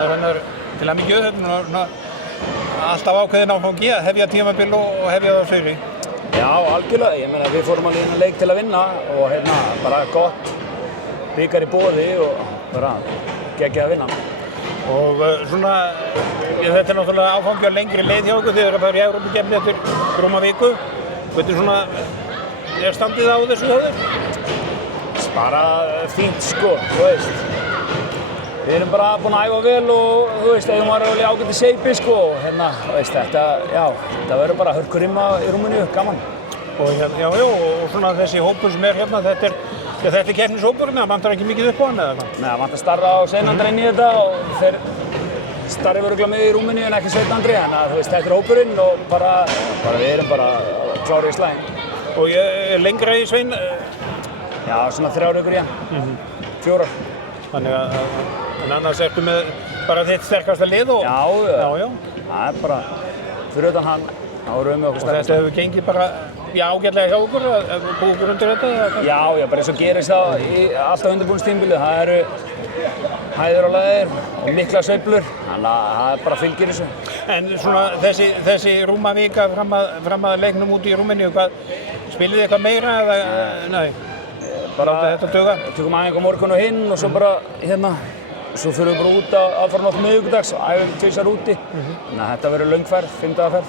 Raunar til hamingju, þetta er svona alltaf ákveðinn áfangi að hefja tímabil og hefja það á sigri. Já, algjörlega. Ég meina við fórum alveg inn í leik til að vinna og bara gott bikar í boði og bara geggjað að vinna. Og svona, þetta er náttúrulega áfangi á lengri leið hjá okkur, þið eru að fara í Evrópukeppni eftir rúma viku. Hvernig svona, standið á þessu hjá þér? Bara fínt sko, þú veist. Við erum bara búin að æfa vel og þú veist, eigum að vera ágætt í seipi sko og veist, þetta verður bara hörkurimma í Rúmeníu, gaman. Og og svona þessi hópur sem er hérna, þetta er keppnishópurinn, það vantar ekki mikið upp á hann eða hvað? Nei, það vantar Starra og Sveinandri inn í þetta og þeir Starri verður örugglega með í Rúmeníu en ekki Sveinandri, þannig að þú veist, þetta er hópurinn og bara við erum bara klárir í slaginn. Og lengra í Svein? Já, svona 3 vikur í hann, 4. Þannig að, en annars ertu með bara þitt sterkasta lið og... Já. Það er bara, fyrir utan hann, þá erum við með okkur sterkasta. Og þetta hefur gengið bara, ágætlega hjá okkur, að búa okkur undir þetta? Já, bara eins og gerist það í alltaf undirbúningstímabilið. Það eru hæðir og læðir og mikla sveiflur, þannig að það bara fylgir þessu. En svona þessi rúma vika fram að leiknum út í Rúmeníu, spilið þið eitthvað meira eða, nei? Bara þetta duga? Tökum æfingu á morgun og hinn og svo bara svo fyrir við bara út á aðfarnótt miðvikudags og æfum tvisvar úti. Þannig að þetta verður löng ferð, 5 daga ferð.